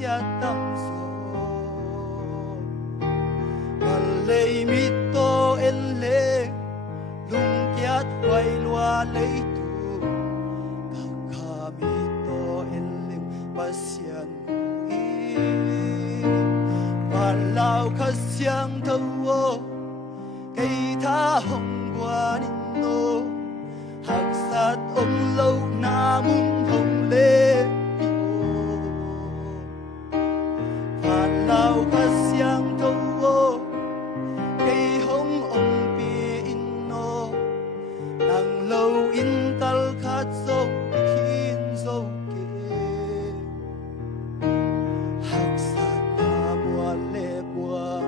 xa tâm số lệ mít tô en lệ lung kiat quay loa lấy tu kaka mít tô en lệ pasian i bàn lao khát xiang thâu cây tha hồng qua nín nô hạc sát ông lâu na mun hồng lệ bàn lao khát xiang thâu cây hồng ông pi in nô nàng lâu in tal khát dâu khiến dâu kê hạc sát na mua lệ bùa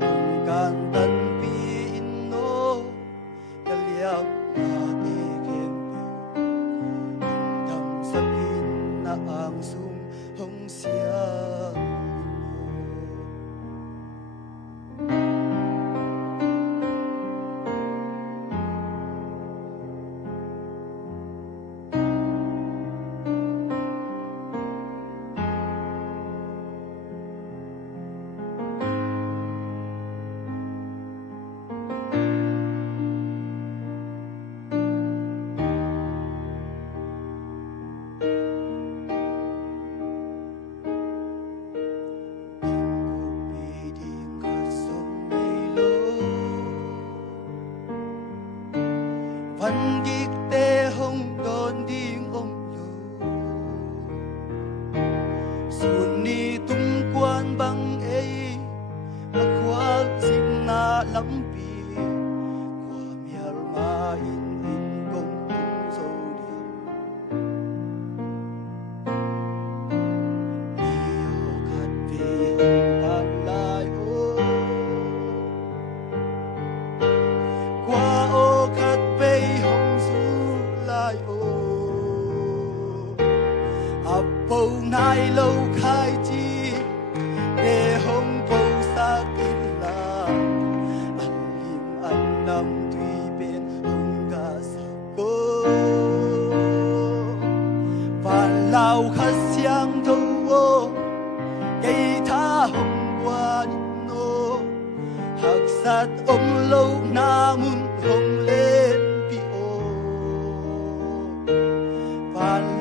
hồng can tân pi in nô cái liao na tê khem piu thầm sắc in na ang sum hồng xiang văn ghiết tê hông đòn điên ông lô xuân ni tung quan băng ấy mà khoác xin na lắm bì qua miel ma in công tung dâu điều yêu khát về hồng tan lại ô qua ô khát hồng du lại ô ập bầu nai lâu khai chi để hồng bầu xa kín là ăn lim ăn nằm tùy bên hồng gà sa cô và lao khát xiang thâu ô cây tha hồng qua nín nô hạc sát ông lâu na mun hồng lên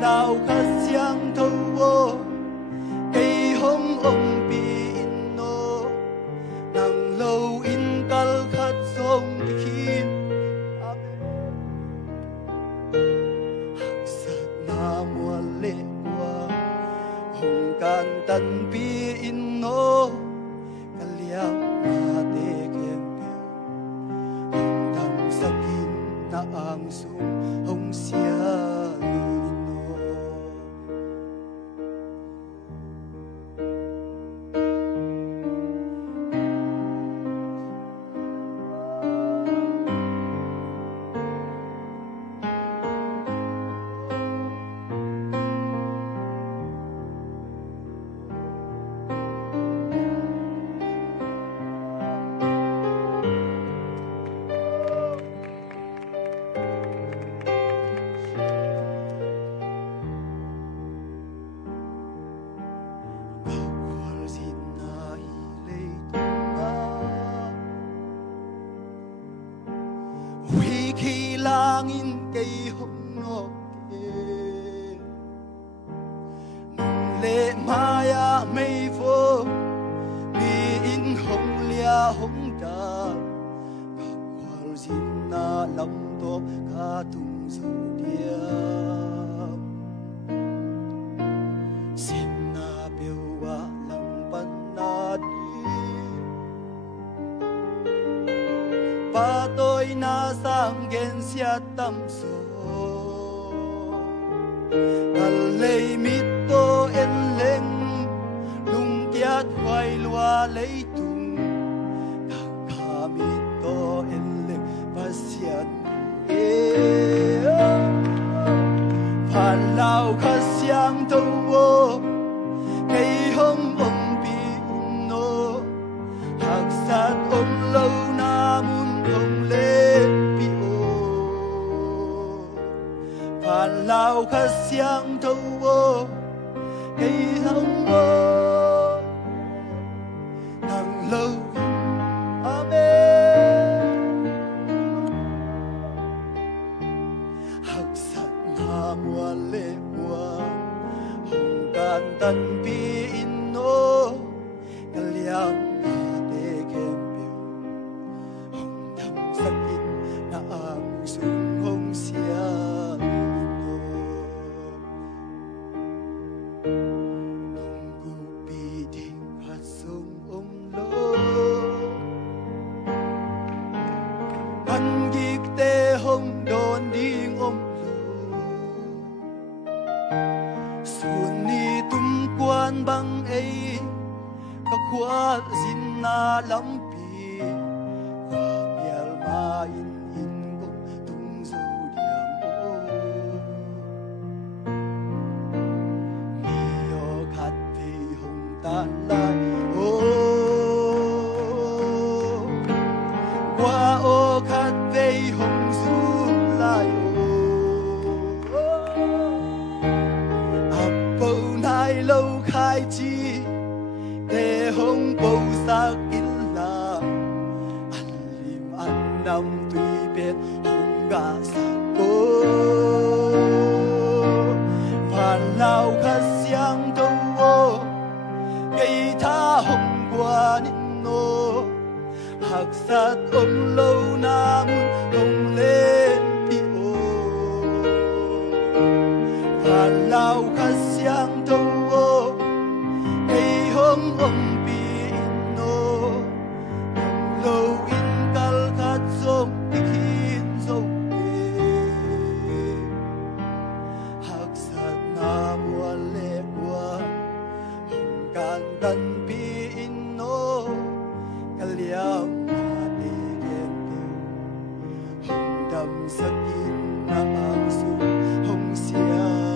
lao khát xiang thâu ô cây hồng ông pi in nô nàng lâu in kal khát sông khi hạc sát na mua lệ qua hồng can tân pi in nô cái liao na tê kem piu hồng thầm sắc in na ang sum hồng xiang khi langin cây hồng nọ kê nung lệ maya mây vô bi in hồng lia hồng đà các qual zin na lòng to ca tung dâu điam xin na biểu wa lòng pan na đi ba tôi na sang gen sia tâm số gần lấy mít tô en lên lung kiat quay loa lấy tung kaka mít tô en lên pasian phan lao khát xiang thâu ô cây hồng ông pi nô hạc sát ông lâu na mun hồng lệ pi ô phan lao khát xiang thâu ô cây hồng ô pi inno kaliang ate kempyo hong dam sakin na ang sunghong siya nunggu piding hasong umlo hangik te hong don ding omlo xuân ni tum quan băng ấy các khóa xin na lắm pi khoa miel ma in gốc tung dâu điang ô mi yo khát vì hồng tan lại ô qua ô khát về hồng du lại lâu khai chi để hông bầu sắc in là ăn lim ăn năm tùy biết hông gà sắc cô và lao khát xiang đâu ô gây tha hông qua nín nô hạc sát ôm lâu na muốn hông lên đi ô và lao khát xiang đâu hong om pi no lâu in kal khat som ikin zo hak sat na mua le qua hong kan tan pi in no kaliam ma te ken hong dam sakin na ang su hong sia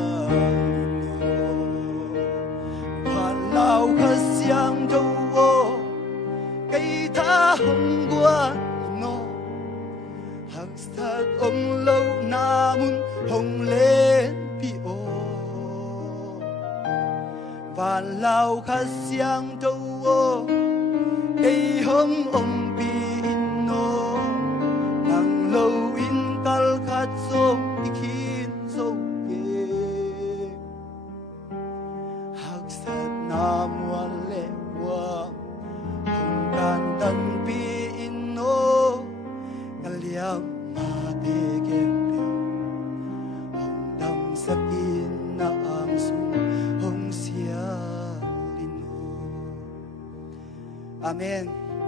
lao khát xiang đâu ô cây tha hồng qua no hạc sát ông lâu na mun hồng lên pi ô và lao khát xiang đâu ô cây hồng ông pi in no nang lâu in kal khát som ikin zo na mua lệ qua hong kan tan pi inno kaliam ma te kempyo hong dam sakin na ang sung hong sia lino. Amen.